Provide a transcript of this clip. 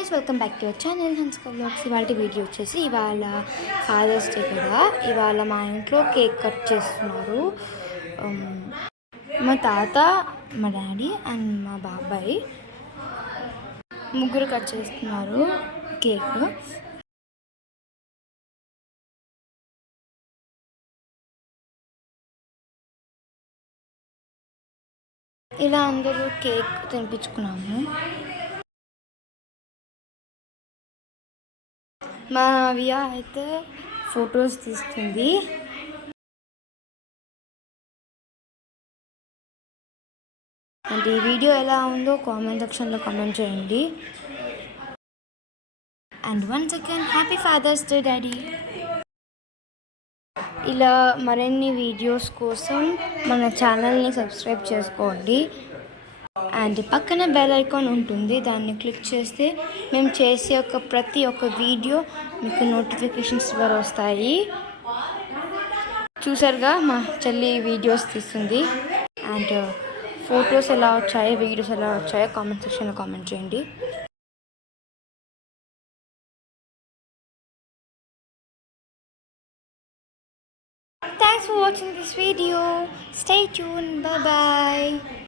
Guys, welcome back to your channel Hanska vlogs. ఇవాళ video వచ్చేసి ఇవాళ ఫాదర్స్ డే కదా. ఇవాళ మా ఇంట్లో కేక్ కట్ చేస్తున్నారు. మా తాత, మా డాడీ అండ్ మా బాబాయ్ ముగ్గురు కట్ చేస్తున్నారు కేక్. ఇలా అందరూ కేక్ తినిపించుకున్నాము. మా వియా అయితే ఫొటోస్ తీస్తుంది. అంటే ఈ వీడియో ఎలా ఉందో కామెంట్ సెక్షన్లో కామెంట్ చేయండి. And once again happy father's day daddy. ఇలా మరిన్ని వీడియోస్ కోసం మన ఛానల్ని సబ్స్క్రైబ్ చేసుకోండి. అండ్ పక్కన బెల్ ఐకాన్ ఉంటుంది, దాన్ని క్లిక్ చేస్తే మేము చేసే ప్రతి ఒక్క వీడియో మీకు నోటిఫికేషన్స్ ద్వారా వస్తాయి. చూసారుగా మా చెల్లి వీడియోస్ తీస్తుంది. అండ్ ఫొటోస్ ఎలా వచ్చాయో, వీడియోస్ ఎలా వచ్చాయో కామెంట్ సెక్షన్లో కామెంట్ చేయండి. Thanks for watching this video. Stay tuned. Bye bye.